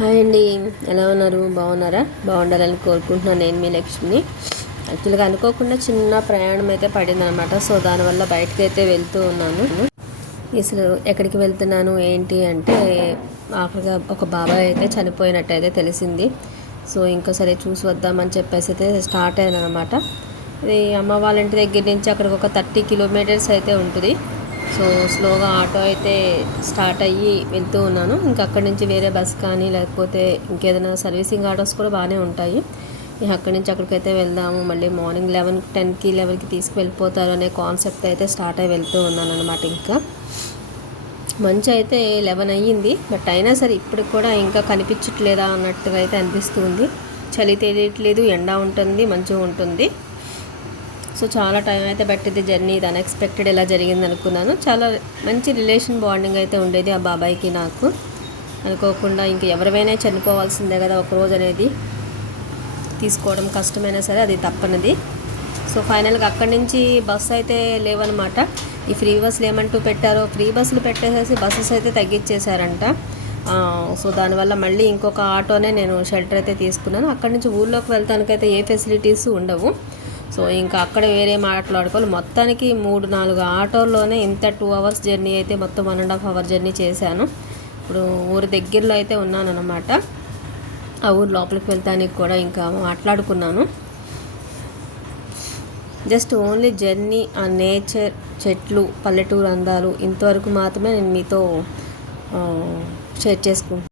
Hi అండి, ఎలా ఉన్నారు? బాగున్నారా? బాగుండాలని కోరుకుంటున్నాను. నేను మీ లక్ష్మిని. యాక్చువల్గా అనుకోకుండా చిన్న ప్రయాణం అయితే పడిందనమాట. సో దానివల్ల బయటకు అయితే వెళ్తూ ఉన్నాను. అసలు ఎక్కడికి వెళ్తున్నాను ఏంటి అంటే, ఆఖరిగా ఒక బాబాయ్ అయితే చనిపోయినట్టు అయితే తెలిసింది. సో ఇంకా సరే చూసి వద్దామని చెప్పేసి అయితే స్టార్ట్ అయ్యాను అనమాట. ఇది అమ్మ వాళ్ళ ఇంటి దగ్గర నుంచి అక్కడికి ఒక 30 కిలోమీటర్స్ అయితే ఉంటుంది. సో స్లోగా ఆటో అయితే స్టార్ట్ అయ్యి వెళ్తూ ఉన్నాను. ఇంకా అక్కడి నుంచి వేరే బస్ కానీ లేకపోతే ఇంకేదైనా సర్వీసింగ్ ఆటోస్ కూడా బాగానే ఉంటాయి. అక్కడి నుంచి అక్కడికైతే వెళ్దాము, మళ్ళీ మార్నింగ్ 10కి 11కి తీసుకువెళ్ళిపోతారు అనే కాన్సెప్ట్ అయితే స్టార్ట్ అయ్యి వెళ్తూ ఉన్నాను అనమాట. ఇంకా మంచి అయితే 11 అయ్యింది, బట్ అయినా సరే ఇప్పటికి కూడా ఇంకా కనిపించట్లేదా అన్నట్టుగా అయితే అనిపిస్తుంది. చలి తెలియట్లేదు, ఎండ ఉంటుంది, మంచిగా ఉంటుంది. సో చాలా టైం అయితే పట్టింది జర్నీ. ఇది అన్ఎక్స్పెక్టెడ్ ఎలా జరిగింది అనుకున్నాను. చాలా మంచి రిలేషన్ బాండింగ్ అయితే ఉండేది ఆ బాబాయ్కి నాకు. అనుకోకుండా ఇంక ఎవరివైనా చనిపోవాల్సిందే కదా ఒకరోజు అనేది, తీసుకోవడం కష్టమైనా సరే అది తప్పనిది. సో ఫైనల్గా అక్కడి నుంచి బస్సు అయితే లేవన్నమాట. ఈ ఫ్రీ బస్సులు ఏమంటూ పెట్టారో, ఫ్రీ బస్సులు పెట్టేసేసి బస్సెస్ అయితే తగ్గించేశారంట. సో దానివల్ల మళ్ళీ ఇంకొక ఆటోనే నేను షెల్టర్ అయితే తీసుకున్నాను. అక్కడి నుంచి ఊళ్ళోకి వెళ్తానికైతే ఏ ఫెసిలిటీస్ ఉండవు. సో ఇంకా అక్కడ వేరే మాట్లాడుకోవాలి. మొత్తానికి 3-4 ఆటోల్లోనే ఇంత 2 అవర్స్ జర్నీ అయితే మొత్తం 1.5 అవర్ జర్నీ చేశాను. ఇప్పుడు ఊరు దగ్గరలో అయితే ఉన్నాను అనమాట. ఆ ఊరు లోపలికి వెళ్తానికి కూడా ఇంకా మాట్లాడుకున్నాను. జస్ట్ ఓన్లీ జర్నీ, ఆ నేచర్, చెట్లు, పల్లెటూరు అందాలు ఇంతవరకు మాత్రమే నేను మీతో షేర్ చేసుకుంటాను.